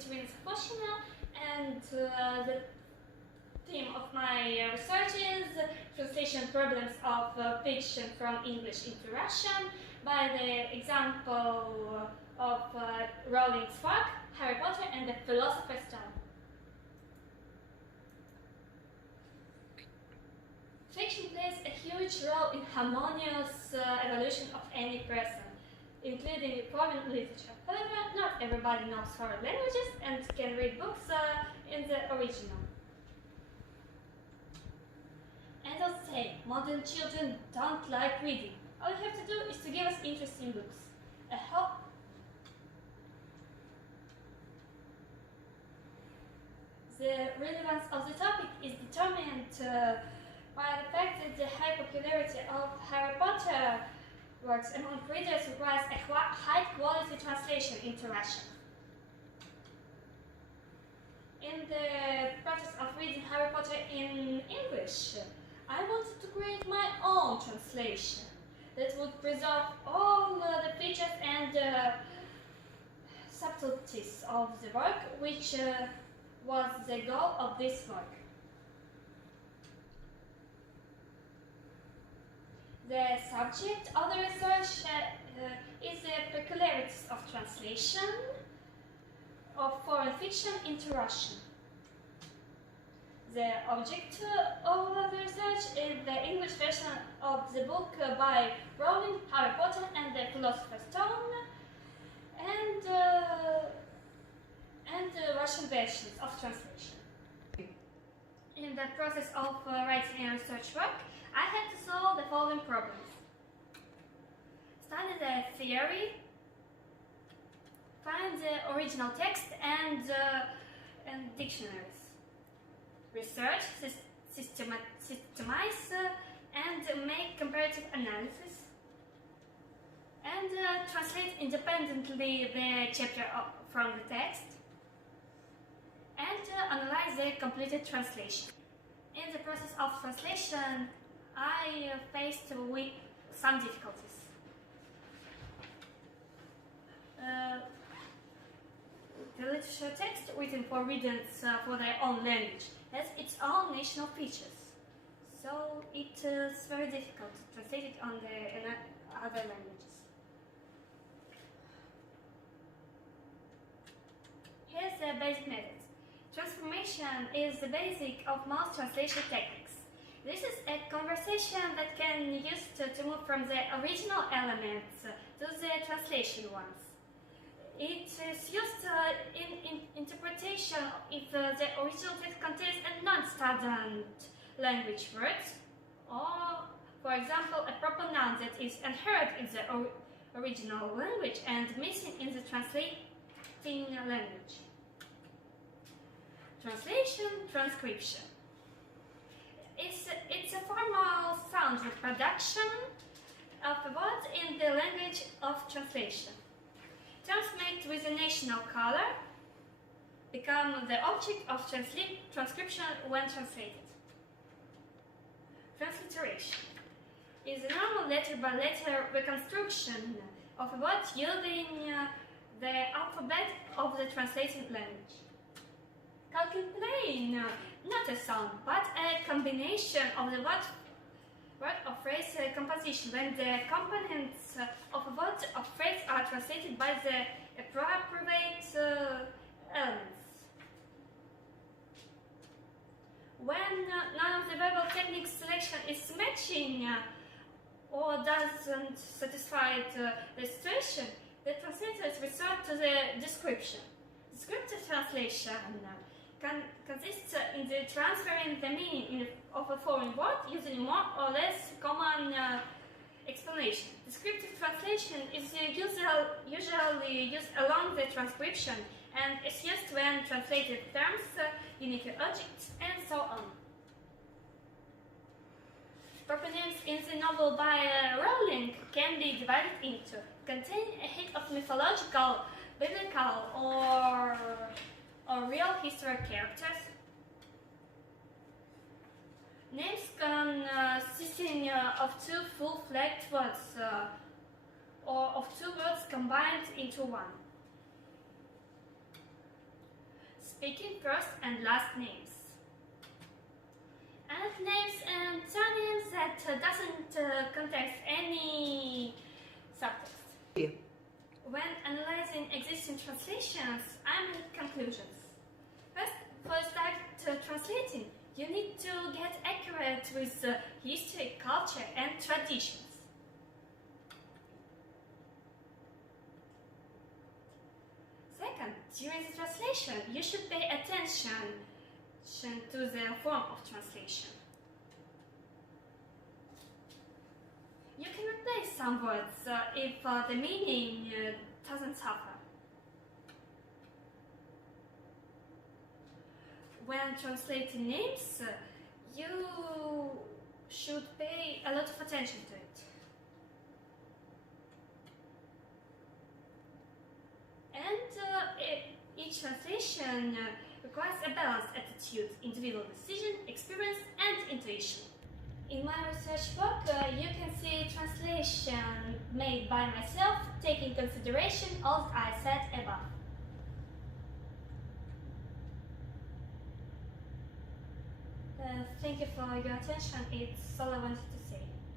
between Safoshiной, and the theme of my research is translation problems of fiction from English into Russian by the example of Rowling's work, Harry Potter and the Philosopher's Stone. Fiction plays a huge role in harmonious evolution of any person, including foreign literature. However, not everybody knows foreign languages and can read books in the original. And I'll say, modern children don't like reading. All you have to do is to give us interesting books. I hope the relevance of the topic is determined by the fact that the high popularity of Harry Potter works among readers requires a high-quality translation into Russian. In the process of reading Harry Potter in English, I wanted to create my own translation that would preserve all the features and subtleties of the work, which was the goal of this work. The subject of the research is the peculiarities of translation of foreign fiction into Russian. The object of the research is the English version of the book by Rowling, Harry Potter and the Philosopher's Stone, and Russian versions of translation. In the process of writing a research work, I had to solve the following problems. Study the theory, find the original text and dictionaries. Research, systemize and make comparative analysis. And translate independently the chapter from the text. And analyze the completed translation. In the process of translation, I faced with some difficulties. The literature text written for readers for their own language has its own national features, so it is very difficult to translate it on the other languages. Here's the basic methods. Transformation is the basic of most translation techniques. This is a conversation that can be used to move from the original elements to the translation ones. It is used in interpretation if the original text contains a non-standard language words, or, for example, a proper noun that is inherent in the original language and missing in the translating language. Translation, transcription. It's a formal sound reproduction of a word in the language of translation. Terms made with a national color become the object of transcription when translated. Transliteration is a normal letter-by-letter reconstruction of a word using the alphabet of the translated language. Calling plain, not a sound, but a combination of the word or phrase composition when the components of a word or phrase are translated by the appropriate elements. When none of the verbal technique selection is matching or doesn't satisfy the situation, the translators resort to the description. Descriptive translation consists in the transferring the meaning of a foreign word using more or less common explanation. Descriptive translation is usually used along the transcription and is used when translated terms, unique objects, and so on. Proper names in the novel by Rowling can be divided into containing a hint of mythological, biblical, or real historic characters. Names consisting of two full-fledged words or of two words combined into one. speaking first and last names. And names and surnames that doesn't contain any subtext. When analyzing existing translations, I make conclusions. First, for start translating, you need to get accurate with history, culture, and traditions. Second, during the translation, you should pay attention to the form of translation. You can replace some words if the meaning doesn't suffer. When translating names, you should pay a lot of attention to it. And each translation requires a balanced attitude, individual decision, experience, and intuition. In my research work, you can see translation made by myself, taking consideration all I said above. Thank you for your attention. It's all I wanted to say.